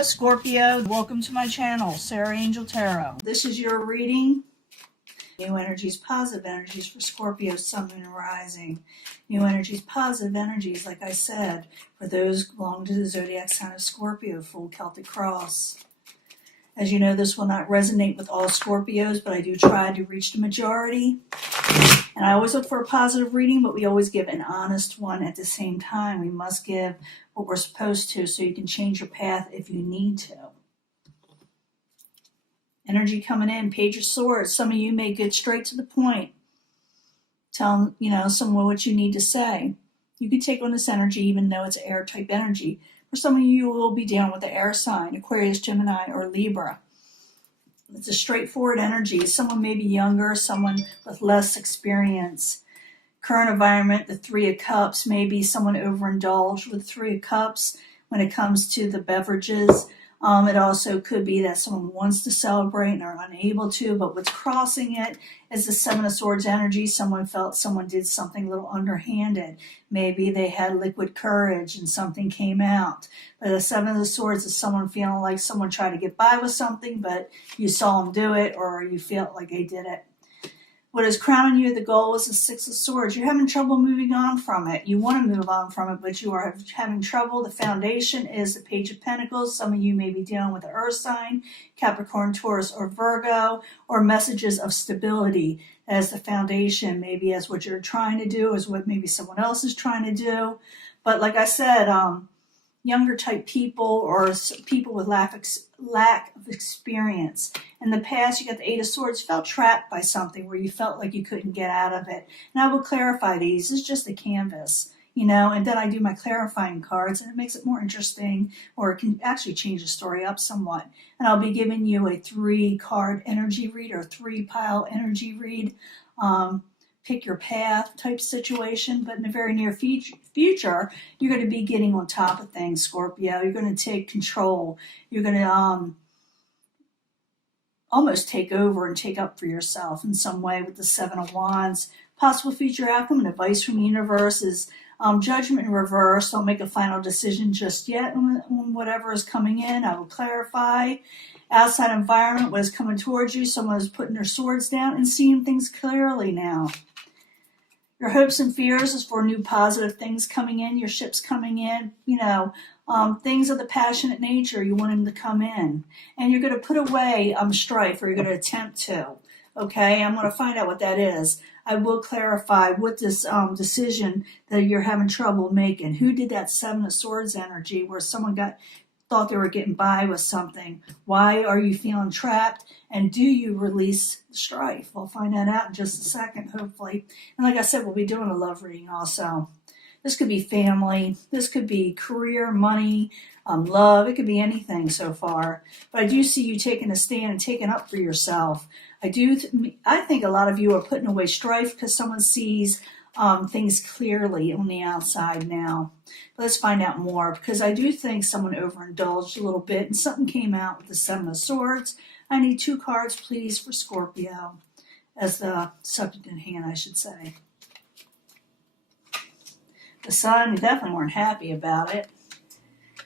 Hello, Scorpio. Welcome to my channel, Sarah Angel Tarot. This is your reading. New energies, positive energies for Scorpio, Sun, Moon, and Rising. New energies, positive energies, like I said, for those who belong to the zodiac sign of Scorpio, full Celtic cross. As you know, this will not resonate with all Scorpios, but I do try to reach the majority. And I always look for a positive reading, but we always give an honest one at the same time. We must give what we're supposed to so you can change your path if you need to. Energy coming in, Page of Swords. Some of you may get straight to the point. Tell someone what you need to say. You can take on this energy even though it's air type energy. For some of you will be dealing with the air sign, Aquarius, Gemini, or Libra. It's a straightforward energy. Someone may be younger, someone with less experience. Current environment, the Three of Cups, maybe someone overindulged with Three of Cups when it comes to the beverages. It also could be that someone wants to celebrate and are unable to, but what's crossing it is the Seven of Swords energy. Someone felt someone did something a little underhanded. Maybe they had liquid courage and something came out. But the Seven of Swords is someone feeling like someone tried to get by with something, but you saw them do it, or you felt like they did it. What is crowning you, the goal, is the Six of Swords. You're having trouble moving on from it. You want to move on from it, but you are having trouble. The foundation is the Page of Pentacles. Some of you may be dealing with the earth sign, Capricorn, Taurus, or Virgo, or messages of stability as the foundation, maybe as what you're trying to do, as what maybe someone else is trying to do. But like I said, younger type people or people with lack of experience. In the past, you got the Eight of Swords, felt trapped by something where you felt like you couldn't get out of it. And I will clarify these. It's just a canvas, and then I do my clarifying cards, and it makes it more interesting, or it can actually change the story up somewhat. And I'll be giving you a 3-card energy read or 3-pile energy read. Pick your path type situation, but in the very near future, you're going to be getting on top of things, Scorpio. You're going to take control. You're going to almost take over and take up for yourself in some way with the Seven of Wands. Possible future outcome and advice from the universe is judgment in reverse. Don't make a final decision just yet on whatever is coming in. I will clarify. Outside environment, what is coming towards you, someone is putting their swords down and seeing things clearly now. Your hopes and fears is for new positive things coming in, your ships coming in, things of the passionate nature, you want them to come in. And you're going to put away strife, or you're going to attempt to. Okay, I'm going to find out what that is. I will clarify what this decision that you're having trouble making. Who did that Seven of Swords energy where someone thought they were getting by with something? Why are you feeling trapped? And do you release strife? We'll find that out in just a second, hopefully. And like I said, we'll be doing a love reading also. This could be family. This could be career, money, love. It could be anything so far. But I do see you taking a stand and taking up for yourself. I think a lot of you are putting away strife because someone sees things clearly on the outside now. But let's find out more, because I do think someone overindulged a little bit and something came out with the Seven of Swords. I need 2 cards, please, for Scorpio, as the subject in hand, I should say. The Sun, you definitely weren't happy about it.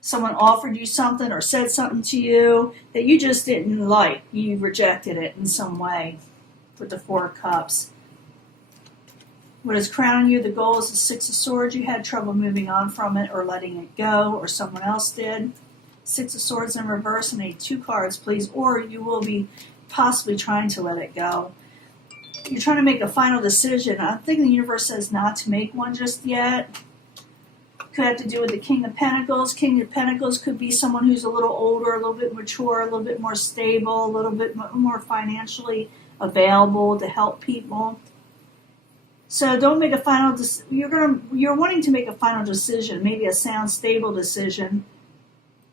Someone offered you something or said something to you that you just didn't like. You rejected it in some way with the 4 of Cups. What is crowning you, the goal, is the Six of Swords. You had trouble moving on from it or letting it go, or someone else did. Six of Swords in reverse, and need 2 cards, please, or you will be possibly trying to let it go. You're trying to make a final decision. I think the universe says not to make one just yet. Could have to do with the King of Pentacles. King of Pentacles could be someone who's a little older, a little bit mature, a little bit more stable, a little bit more financially available to help people. So don't make a final decision. You're wanting to make a final decision, maybe a sound, stable decision,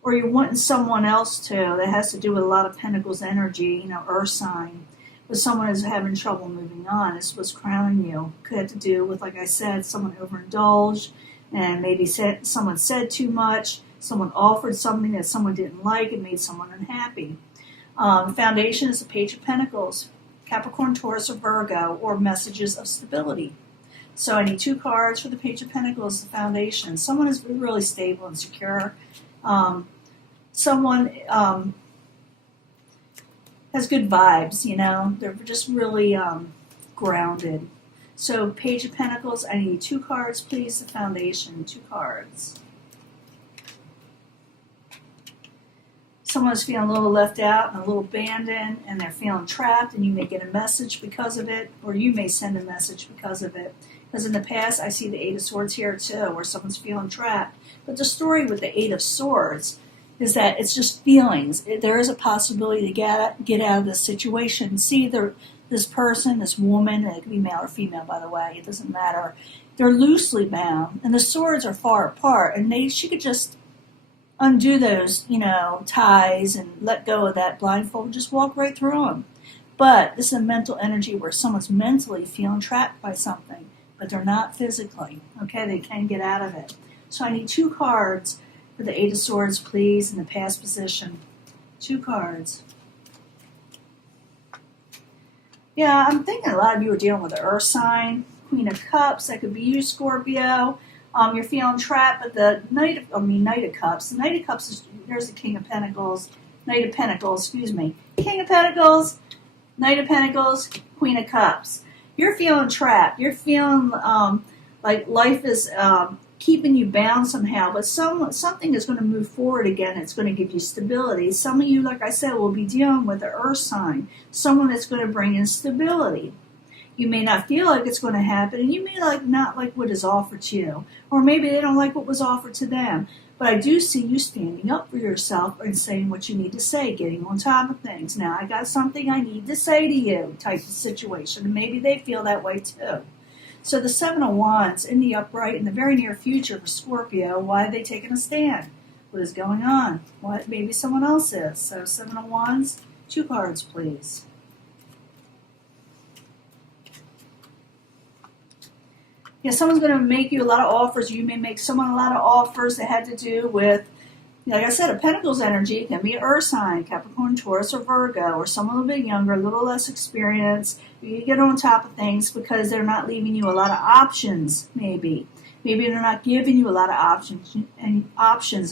or you're wanting someone else to. That has to do with a lot of Pentacles energy, earth sign. But someone is having trouble moving on. This was crowning you. Could have to do with, like I said, someone overindulged, and maybe someone said too much. Someone offered something that someone didn't like and made someone unhappy. Foundation is the Page of Pentacles. Capricorn, Taurus, or Virgo, or messages of stability. So I need 2 cards for the Page of Pentacles, the foundation. Someone is really stable and secure. someone has good vibes, you know. They're just really grounded. So Page of Pentacles, I need 2 cards, please. The Foundation, 2 cards. Someone's feeling a little left out and a little abandoned, and they're feeling trapped, and you may get a message because of it, or you may send a message because of it. Because in the past, I see the 8 of Swords here too, where someone's feeling trapped. But the story with the 8 of Swords is that it's just feelings. There is a possibility to get out of this situation. See, this person, this woman, it could be male or female, by the way, it doesn't matter. They're loosely bound, and the swords are far apart, and she could just undo those, you know, ties and let go of that blindfold, just walk right through them. But this is a mental energy where someone's mentally feeling trapped by something, but they're not physically. Okay, they can get out of it. So I need 2 cards for the 8 of Swords, please, in the past position. 2 cards. Yeah, I'm thinking a lot of you are dealing with the Earth sign, Queen of Cups. That could be you, Scorpio. You're feeling trapped, but the Knight of Cups. The Knight of Cups is, there's the King of Pentacles. Knight of Pentacles, excuse me. King of Pentacles, Knight of Pentacles, Queen of Cups. You're feeling trapped. You're feeling like life is keeping you bound somehow, but something is going to move forward again. It's going to give you stability. Some of you, like I said, will be dealing with the Earth sign, someone that's going to bring in stability. You may not feel like it's going to happen, and you may not like what is offered to you, or maybe they don't like what was offered to them. But I do see you standing up for yourself and saying what you need to say, getting on top of things. Now, I got something I need to say to you type of situation, and maybe they feel that way too. So the 7 of Wands in the upright in the very near future for Scorpio, why are they taking a stand? What is going on? What maybe someone else is. So 7 of Wands, 2 cards, please. Yeah, someone's going to make you a lot of offers. You may make someone a lot of offers that had to do with, like I said, a Pentacles energy. It can be an Earth sign, Capricorn, Taurus, or Virgo, or someone a little bit younger, a little less experienced. You get on top of things because they're not leaving you a lot of options, maybe. Maybe they're not giving you a lot of options,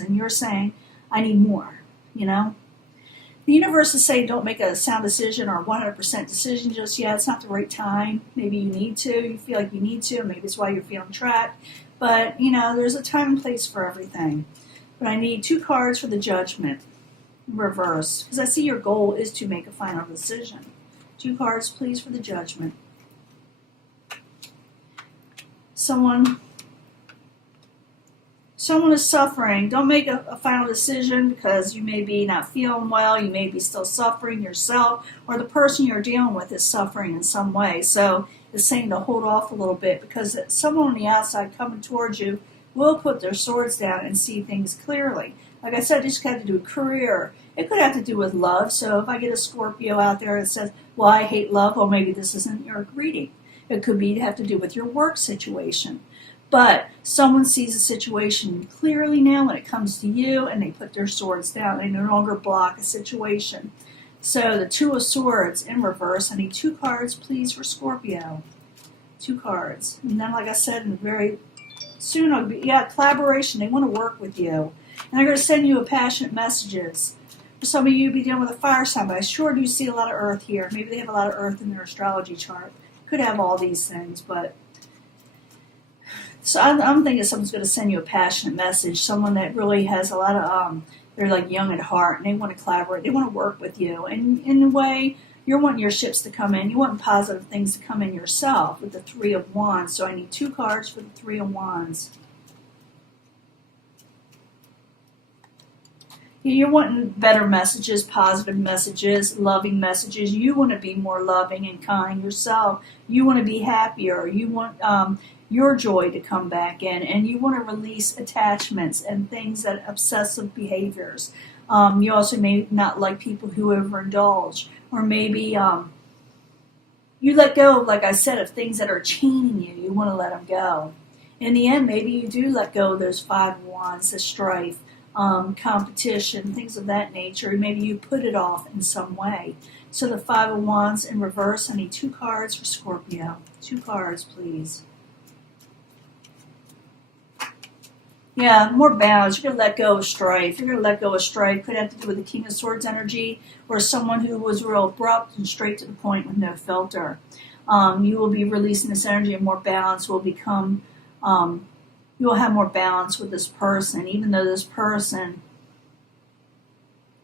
and you're saying, I need more, you know? The universe is saying don't make a sound decision or 100% decision just yet. It's not the right time. Maybe you need to. You feel like you need to. Maybe it's why you're feeling trapped. But, you know, there's a time and place for everything. But I need 2 cards for the Judgment in reverse, because I see your goal is to make a final decision. 2 cards, please, for the Judgment. Someone is suffering. Don't make a final decision because you may be not feeling well. You may be still suffering yourself, or the person you're dealing with is suffering in some way. So it's saying to hold off a little bit because someone on the outside coming towards you will put their swords down and see things clearly. Like I said, it just got to do with career. It could have to do with love. So if I get a Scorpio out there that says, well, I hate love, well, maybe this isn't your reading. It could be to have to do with your work situation. But someone sees a situation clearly now when it comes to you, and they put their swords down. They no longer block a situation. So the 2 of Swords in reverse. I need 2 cards, please, for Scorpio. 2 cards. And then, like I said, very soon, I'll be, collaboration. They want to work with you. And they're going to send you passionate messages. For some of you, be dealing with a fire sign, but I sure do see a lot of Earth here. Maybe they have a lot of Earth in their astrology chart. Could have all these things, but... So I'm thinking someone's going to send you a passionate message, someone that really has a lot of, they're like young at heart, and they want to collaborate, they want to work with you. And in a way, you're wanting your ships to come in, you want positive things to come in yourself with the 3 of Wands. So I need 2 cards for the 3 of Wands. You're wanting better messages, positive messages, loving messages. You want to be more loving and kind yourself. You want to be happier. You want your joy to come back in, and you want to release attachments and things that obsessive behaviors. You also may not like people who overindulge, or maybe you let go, like I said, of things that are chaining you. You want to let them go. In the end, maybe you do let go of those 5 of Wands, the strife, competition, things of that nature. Maybe you put it off in some way. So the 5 of Wands in reverse. I need 2 cards for Scorpio. 2 cards, please. Yeah, more balance. You're going to let go of strife. You're going to let go of strife. Could have to do with the King of Swords energy or someone who was real abrupt and straight to the point with no filter. You will be releasing this energy, and more balance will become, you will have more balance with this person, even though this person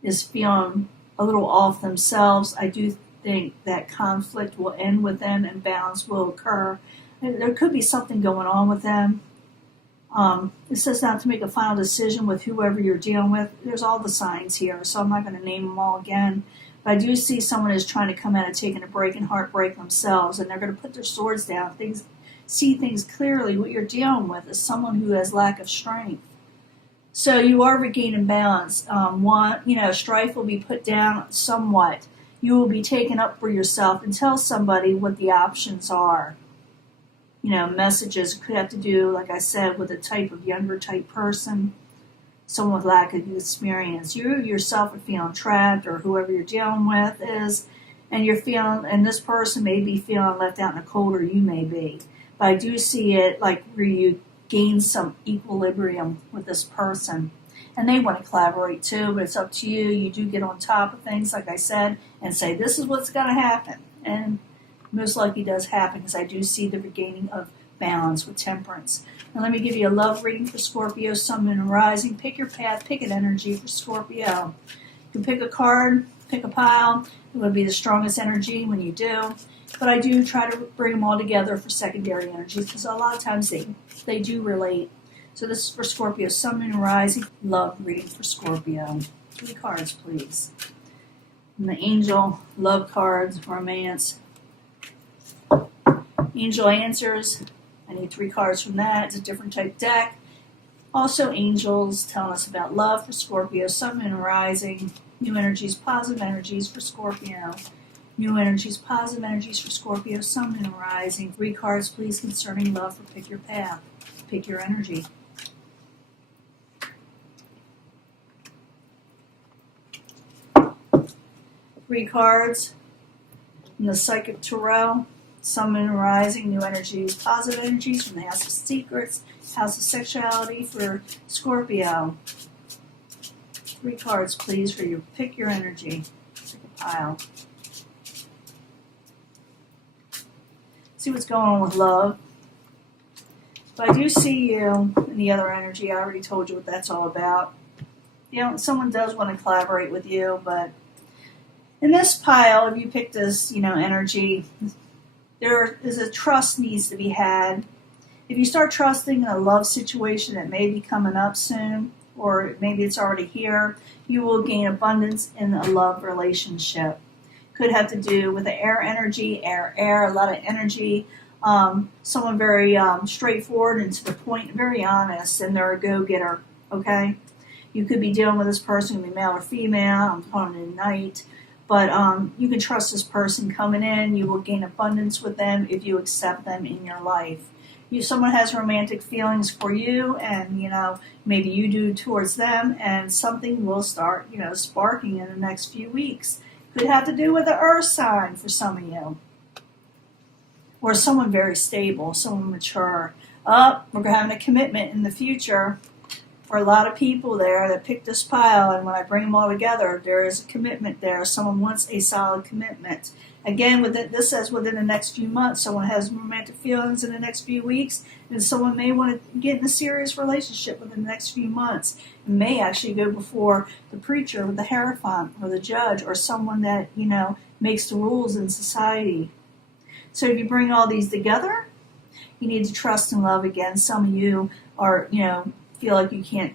is feeling a little off themselves. I do think that conflict will end with them and balance will occur. There could be something going on with them. It says not to make a final decision with whoever you're dealing with. There's all the signs here, so I'm not going to name them all again. But I do see someone is trying to come out of taking a break and heartbreak themselves, and they're going to put their swords down. See things clearly. What you're dealing with is someone who has lack of strength. So you are regaining balance. Strife will be put down somewhat. You will be taken up for yourself and tell somebody what the options are. Messages could have to do, like I said, with a younger type person, someone with lack of experience. You yourself are feeling trapped, or whoever you're dealing with is, and this person may be feeling left out in the cold, or you may be. But I do see it like where you gain some equilibrium with this person. And they want to collaborate too, but it's up to you. You do get on top of things, like I said, and say, this is what's going to happen. And most likely does happen, because I do see the regaining of balance with temperance. Now let me give you a love reading for Scorpio, Sun, Moon, and Rising. Pick your path, pick an energy for Scorpio. You can pick a card, pick a pile. It would be the strongest energy when you do. But I do try to bring them all together for secondary energies, because a lot of times they do relate. So this is for Scorpio, Sun, Moon, and Rising. Love reading for Scorpio. 3 cards, please. And the angel, love cards, romance. Angel answers. I need 3 cards from that. It's a different type deck. Also, angels telling us about love for Scorpio, Sun, Moon, and Rising. New energies, positive energies for Scorpio. New energies, positive energies for Scorpio, Sun, Moon, and Rising. 3 cards, please, concerning love for Pick Your Path. Pick your energy. Three cards from the Psychic Tarot. Sun, Moon, and Rising, new energies, positive energies from the House of Secrets, House of Sexuality for Scorpio. 3 cards, please, for your Pick Your Energy. Pick a pile. See what's going on with love. But I do see you in the other energy. I already told you what that's all about. Someone does want to collaborate with you, but in this pile, if you pick this, energy, there is a trust needs to be had. If you start trusting in a love situation that may be coming up soon, or maybe it's already here, you will gain abundance in a love relationship. Could have to do with the air energy, air, a lot of energy. Someone very straightforward and to the point, very honest, and they're a go-getter, okay? You could be dealing with this person, could be male or female, I'm calling it a night. But you can trust this person coming in. You will gain abundance with them if you accept them in your life. Someone has romantic feelings for you, and maybe you do towards them, and something will start sparking in the next few weeks. Could have to do with the earth sign for some of you, or someone very stable, someone mature. We're having a commitment in the future. For a lot of people there that pick this pile, and when I bring them all together, there is a commitment there. Someone wants a solid commitment. Again, this says within the next few months, someone has romantic feelings in the next few weeks, and someone may want to get in a serious relationship within the next few months. It may actually go before the preacher, or the hierophant, or the judge, or someone that, makes the rules in society. So if you bring all these together, you need to trust and love again. Some of you are, feel like you can't,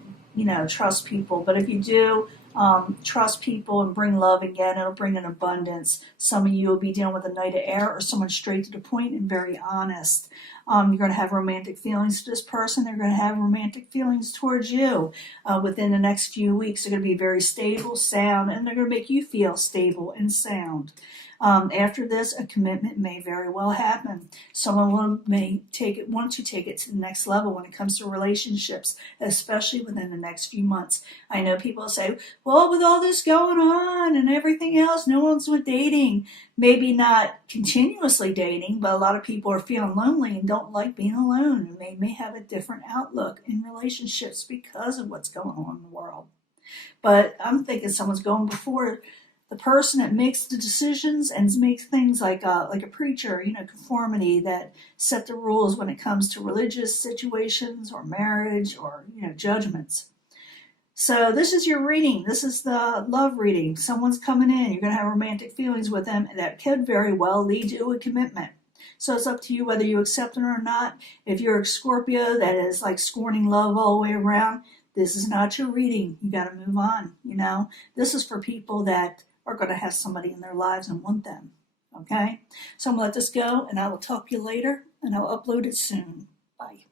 trust people. But if you do trust people and bring love again, it'll bring an abundance. Some of you will be dealing with a Knight of Air, or someone straight to the point and very honest. You're going to have romantic feelings to this person. They're going to have romantic feelings towards you within the next few weeks. They're going to be very stable, sound, and they're going to make you feel stable and sound. After this, a commitment may very well happen. Someone may want to take it to the next level when it comes to relationships, especially within the next few months. I know people say, well, with all this going on and everything else, no one's with dating. Maybe not continuously dating, but a lot of people are feeling lonely and don't like being alone, and they may have a different outlook in relationships because of what's going on in the world. But I'm thinking someone's going before the person that makes the decisions and makes things like a preacher, conformity, that set the rules when it comes to religious situations or marriage or, judgments. So this is your reading. This is the love reading. Someone's coming in. You're going to have romantic feelings with them, and that could very well lead to a commitment. So it's up to you whether you accept it or not. If you're a Scorpio that is like scorning love all the way around, this is not your reading. You got to move on. This is for people that are going to have somebody in their lives and want them. Okay? So I'm going to let this go, and I will talk to you later, and I'll upload it soon. Bye.